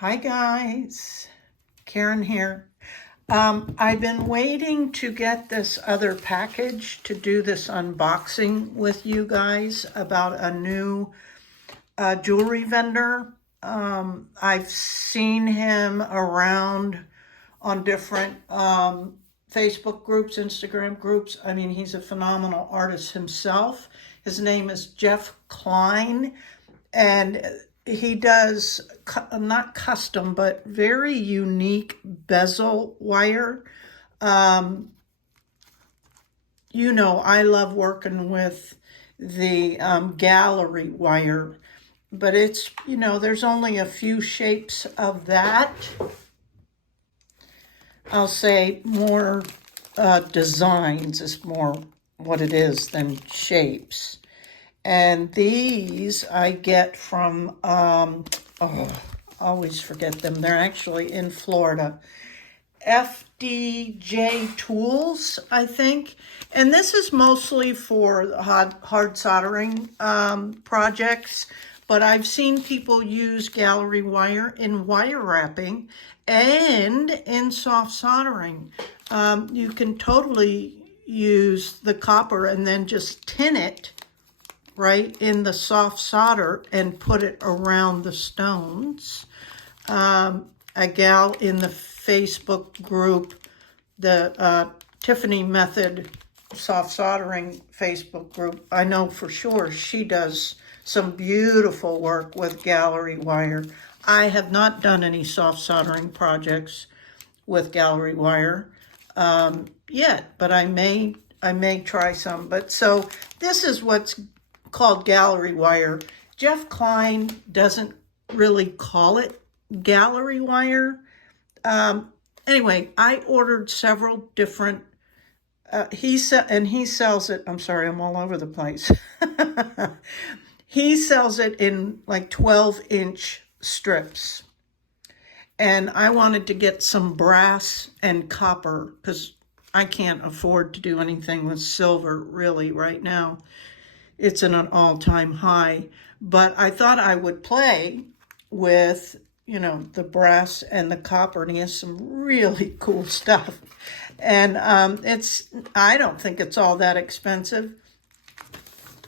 Hi guys, Karen here. I've been waiting to get this other package to do this unboxing with you guys about a new jewelry vendor. I've seen him around on different Facebook groups, Instagram groups. I mean, he's a phenomenal artist himself. His name is Klein. And he does not custom, but very unique bezel wire. You know, I love working with the gallery wire, but it's, you know, there's only a few shapes of that. I'll say more designs is more what it is than shapes. And these I get from, I always forget them. They're actually in Florida. FDJTools, I think. And this is mostly for hard soldering projects. But I've seen people use gallery wire in wire wrapping and in soft soldering. You can totally use the copper and then just tin it right in the soft solder and put it around the stones. A gal in the Facebook group, the Tiffany Method soft soldering Facebook group, I know for sure she does some beautiful work with gallery wire. I have not done any soft soldering projects with gallery wire yet, but I may try some. But so this is what's called gallery wire. Jeff Klein doesn't really call it gallery wire. Anyway, I ordered several different, he sells it, I'm sorry, I'm all over the place. He sells it in like 12-inch strips. And I wanted to get some brass and copper because I can't afford to do anything with silver really right now. It's in an all-time high, but I thought I would play with, you know, the brass and the copper, and he has some really cool stuff. And I don't think it's all that expensive.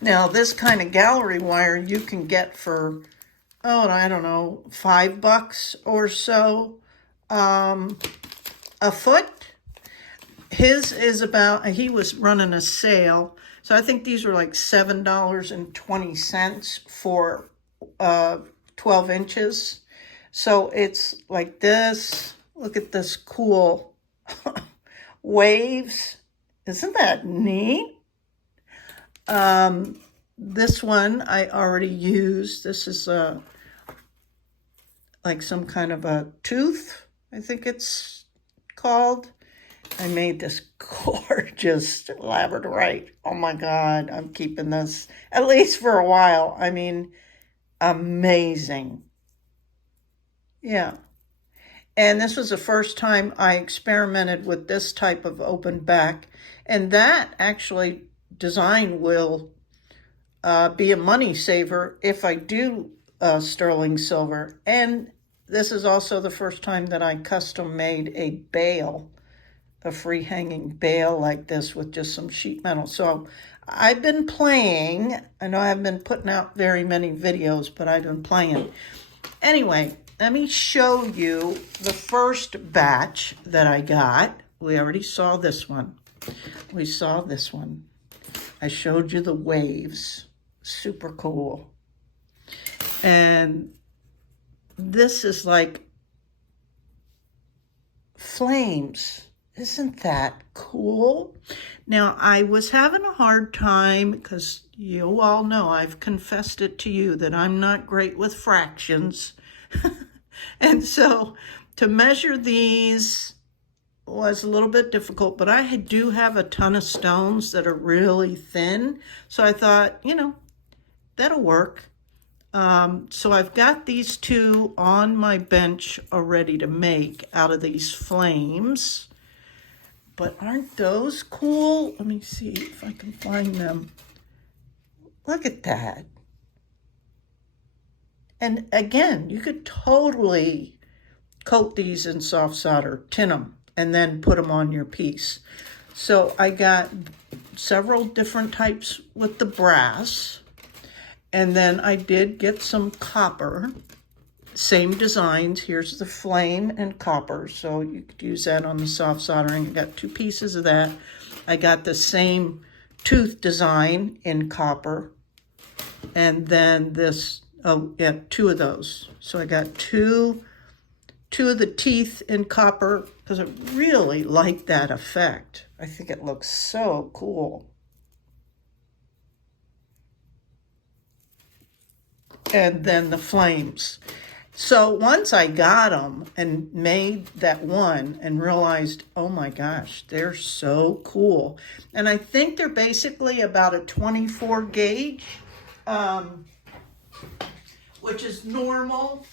Now, this kind of gallery wire you can get for, I don't know, $5 or so a foot. His is about, he was running a sale. So I think these were like $7.20 for 12 inches. So it's like this. Look at this cool waves. Isn't that neat? This one I already used. This is like some kind of a tooth, I think it's called. I made this gorgeous labradorite. Oh my God, I'm keeping this at least for a while. I mean, amazing. Yeah. And this was the first time I experimented with this type of open back. And that actually design will be a money saver if I do sterling silver. And this is also the first time that I custom made a bail, a free hanging bail like this with just some sheet metal. So I've been playing. I know I haven't been putting out very many videos, but I've been playing. Anyway, let me show you the first batch that I got. We already saw this one. We saw this one. I showed you the waves. Super cool. And this is like flames. Isn't that cool? Now, I was having a hard time because you all know I've confessed it to you that I'm not great with fractions. And so to measure these was a little bit difficult, but I do have a ton of stones that are really thin. So I thought, you know, that'll work. So I've got these two on my bench already to make out of these flames. But aren't those cool? Let me see if I can find them. Look at that. And again, you could totally coat these in soft solder, tin them, and then put them on your piece. So I got several different types with the brass, and then I did get some copper. Same designs. Here's the flame and copper, so you could use that on the soft soldering. I got 2 pieces of that. I got the same tooth design in copper, and then this, oh yeah, 2 of those. So I got two of the teeth in copper because I really like that effect. I think it looks so cool. And then the flames. So once I got them and made that one and realized, oh my gosh, they're so cool. And I think they're basically about a 24 gauge, which is normal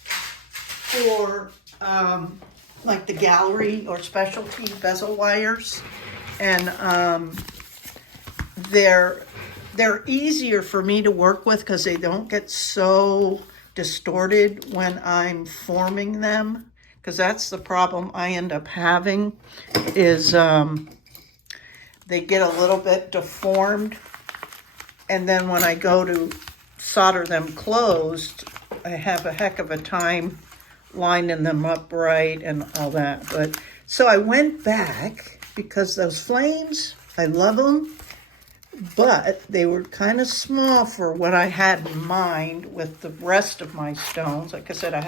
for like the gallery or specialty bezel wires. And they're easier for me to work with because they don't get so distorted when I'm forming them, because that's the problem I end up having is they get a little bit deformed, and then when I go to solder them closed, I have a heck of a time lining them up right and all that. But so I went back because those flames, I love them, but they were kind of small for what I had in mind with the rest of my stones. Like I said, I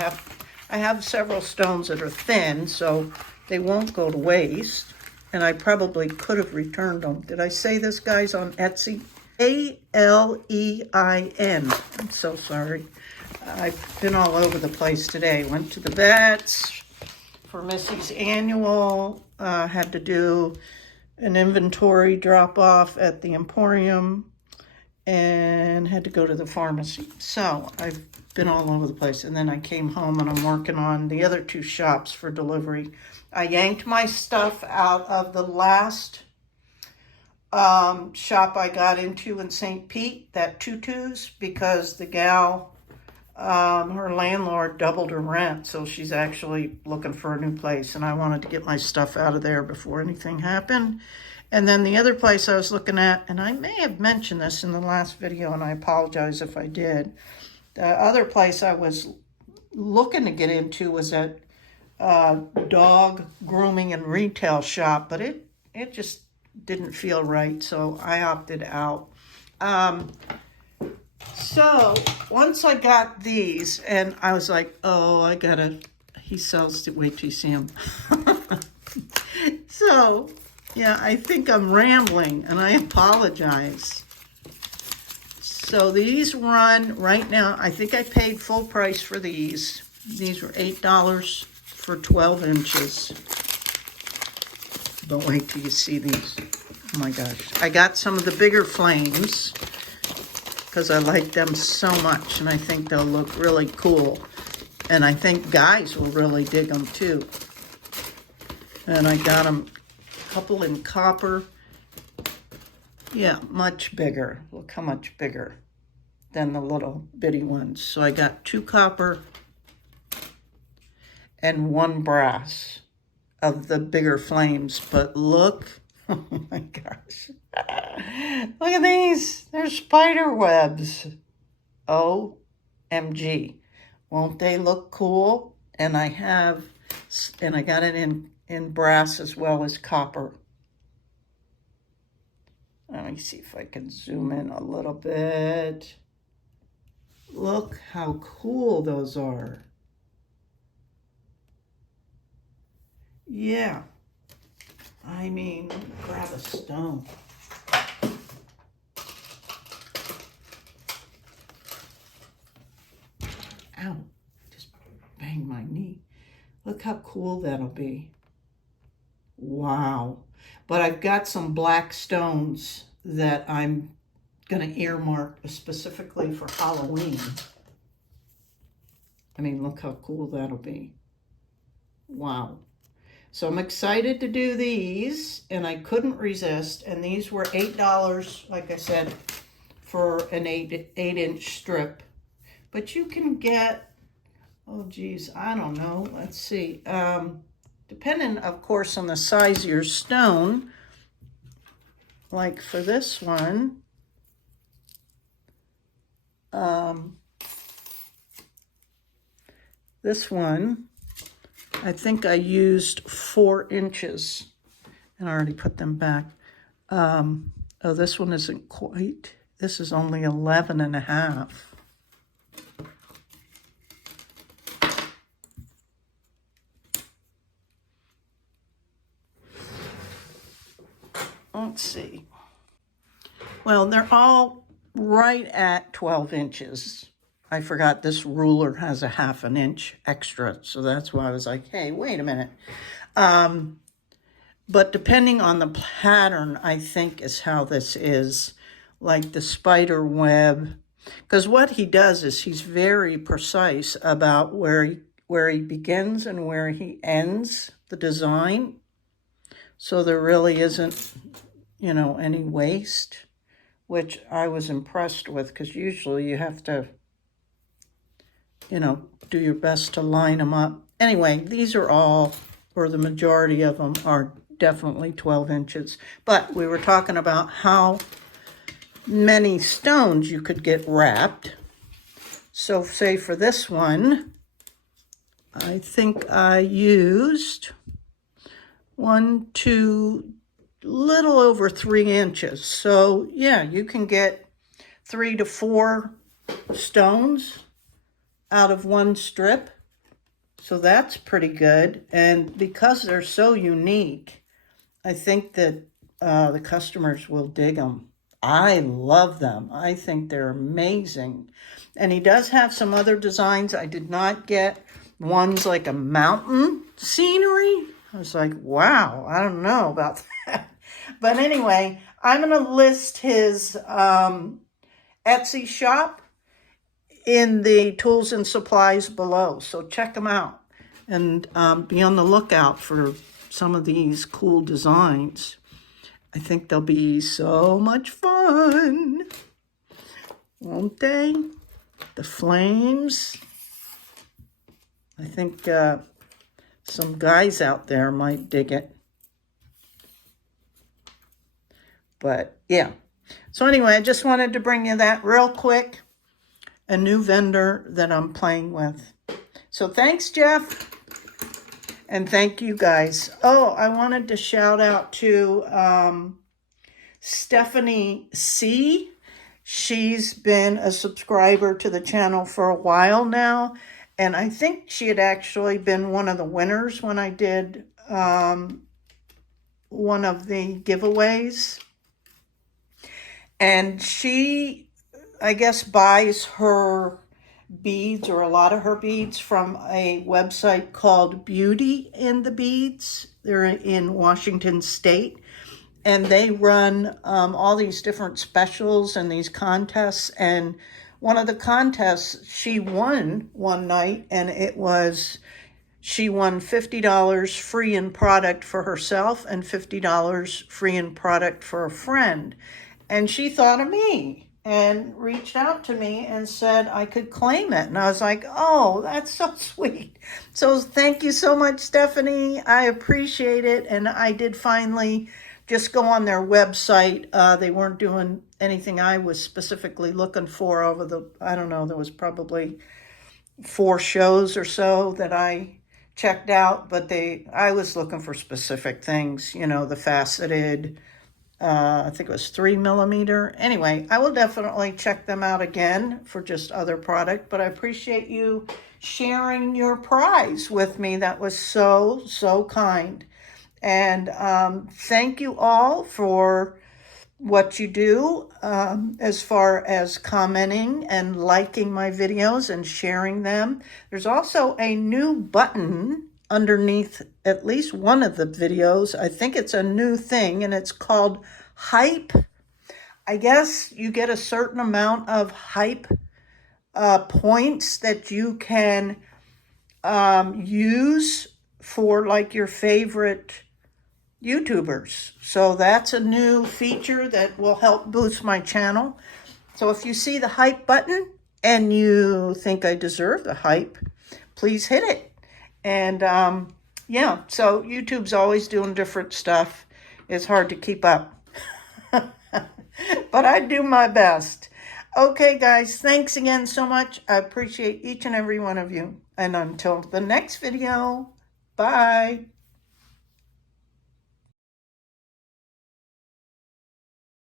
have several stones that are thin, so they won't go to waste. And I probably could have returned them. Did I say this, guys, on Etsy? A-L-E-I-N. I'm so sorry. I've been all over the place today. Went to the vets for Missy's annual. Had to do an inventory drop-off at the Emporium, and had to go to the pharmacy. So I've been all over the place. And then I came home and I'm working on the other 2 shops for delivery. I yanked my stuff out of the last shop I got into in St. Pete, that Tutus, because the gal, her landlord doubled her rent, so she's actually looking for a new place, and I wanted to get my stuff out of there before anything happened. And then the other place I was looking at, and I may have mentioned this in the last video, and I apologize if I did. The other place I was looking to get into was that dog grooming and retail shop, but it just didn't feel right, so I opted out. So once I got these, and I was like, oh, I gotta, he sells, wait till you see him. So, yeah, I think I'm rambling, and I apologize. So these run right now, I think I paid full price for these. These were $8 for 12 inches. But wait till you see these. Oh my gosh. I got some of the bigger flames because I like them so much, and I think they'll look really cool. And I think guys will really dig them too. And I got them a couple in copper. Yeah, much bigger. Look how much bigger than the little bitty ones. So I got 2 copper and 1 brass of the bigger flames. But look, oh my gosh. Look at these. They're spider webs. OMG. Won't they look cool? And I got it in brass as well as copper. Let me see if I can zoom in a little bit. Look how cool those are. Yeah. I mean, grab a stone. Ow, just banged my knee. Look how cool that'll be. Wow. But I've got some black stones that I'm going to earmark specifically for Halloween. I mean, look how cool that'll be. Wow. So I'm excited to do these, and I couldn't resist. And these were $8, like I said, for an 8-inch strip. But you can get oh geez, I don't know. Let's see. Depending, of course, on the size of your stone, like for this one, I think I used 4 inches, and I already put them back. Oh, this one isn't quite. This is only 11 and a half. Let's see. Well, they're all right at 12 inches. I forgot this ruler has a ½ an inch extra, so that's why I was like, hey, wait a minute. But depending on the pattern, I think is how this is, like the spider web. Because what he does is he's very precise about where he begins and where he ends the design. So there really isn't, you know, any waste, which I was impressed with, because usually you have to, you know, do your best to line them up. Anyway, these are all, or the majority of them are definitely 12 inches. But we were talking about how many stones you could get wrapped. So say for this one, I think I used 1, 2, little over 3 inches. So yeah, you can get 3 to 4 stones out of one strip. So that's pretty good. And because they're so unique, I think that the customers will dig them. I love them. I think they're amazing. And he does have some other designs. I did not get ones like a mountain scenery. I was like, wow, I don't know about that. But anyway, I'm going to list his Etsy shop in the tools and supplies below. So check them out and be on the lookout for some of these cool designs. I think they'll be so much fun, won't they? The flames. I think some guys out there might dig it. But yeah. So anyway, I just wanted to bring you that real quick. A new vendor that I'm playing with. So thanks, Jeff. And thank you guys. Oh, I wanted to shout out to Stephanie C. She's been a subscriber to the channel for a while now. And I think she had actually been one of the winners when I did one of the giveaways. And she, I guess, buys her beads, or a lot of her beads, from a website called Beauty in the Beads. They're in Washington State, and they run all these different specials and these contests. And one of the contests she won one night, and it was, she won $50 free in product for herself and $50 free in product for a friend. And she thought of me and reached out to me and said I could claim it. And I was like, oh, that's so sweet. So thank you so much, Stephanie. I appreciate it. And I did finally just go on their website. They weren't doing anything I was specifically looking for over the, I don't know, there was probably 4 shows or so that I checked out. But I was looking for specific things, you know, the faceted, I think it was 3mm. Anyway, I will definitely check them out again for just other product, but I appreciate you sharing your prize with me. That was so, so kind. And thank you all for what you do as far as commenting and liking my videos and sharing them. There's also a new button underneath at least one of the videos. I think it's a new thing, and it's called Hype. I guess you get a certain amount of hype points that you can use for like your favorite YouTubers. So that's a new feature that will help boost my channel. So if you see the hype button and you think I deserve the hype, please hit it. And yeah, so YouTube's always doing different stuff. It's hard to keep up. But I do my best. Okay, guys, thanks again so much. I appreciate each and every one of you. And until the next video, bye.